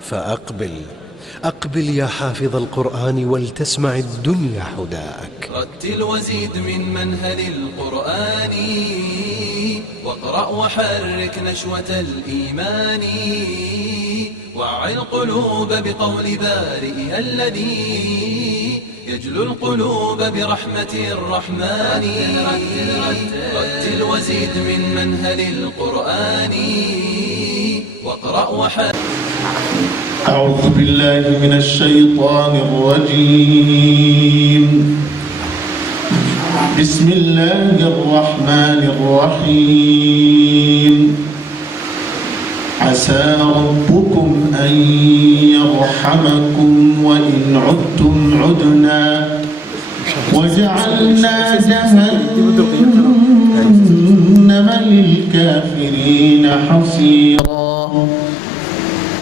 فأقبل يا حافظ القرآن ولتسمع الدنيا حداءك. رتل وزيد من منهل القرآن، واقرأ وحرك نشوة الإيمان، وعي القلوب بقول بارئها الذي يجلو القلوب برحمة الرحمن. رتل وزيد من منهل القرآن، واقرأ وحرك. أعوذ بالله من الشيطان الرجيم. بسم الله الرحمن الرحيم. عسى ربكم أن يرحمكم وإن عدتم عدنا وجعلنا جهنم للكافرين حصيرا.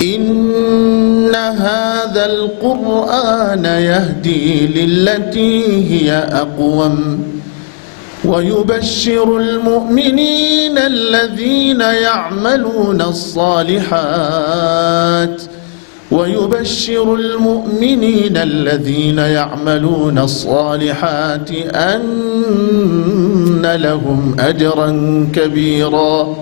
إن هذا القرآن يهدي للتي هي أقوم ويبشر المؤمنين الذين يعملون الصالحات أن لهم أجرا كبيرا،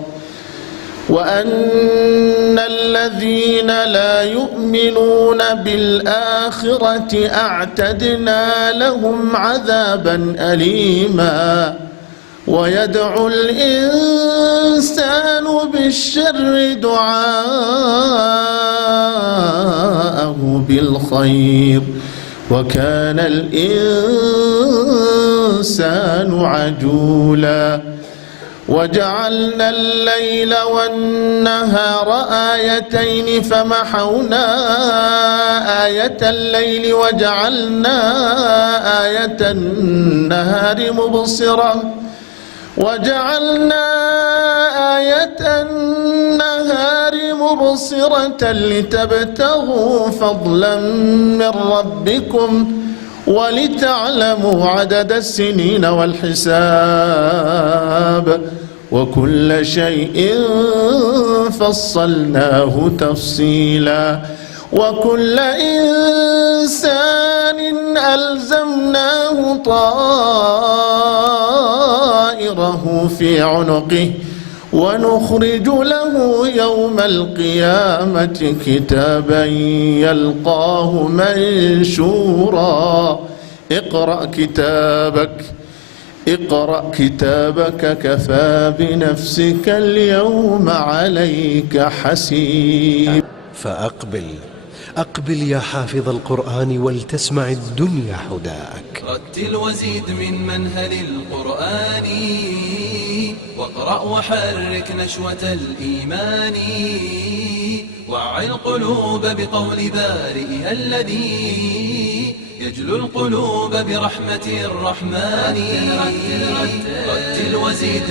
وأن الذين لا يؤمنون بالآخرة أعتدنا لهم عذابا أليما. ويدعو الإنسان بالشر دعاءه بالخير، وكان الإنسان عجولا. وجعلنا الليل والنهار آيتين فمحونا آية الليل وجعلنا آية النهار مبصرة لتبتغوا فضلا من ربكم ولتعلموا عدد السنين والحساب، وكل شيء فصلناه تفصيلا. وكل إنسان ألزمناه طائره في عنقه ونخرج له يوم القيامة كتابا يلقاه منشورا. اقرأ كتابك كفى بنفسك اليوم عليك حسيب. فأقبل يا حافظ القرآن ولتسمع الدنيا حداءك. رتل وزيد من منهل القرآن، واقرأ وحرك نشوة الإيمان، وعي القلوب بقول بارئها الذي يجلو القلوب برحمة الرحمن. رتل وزيد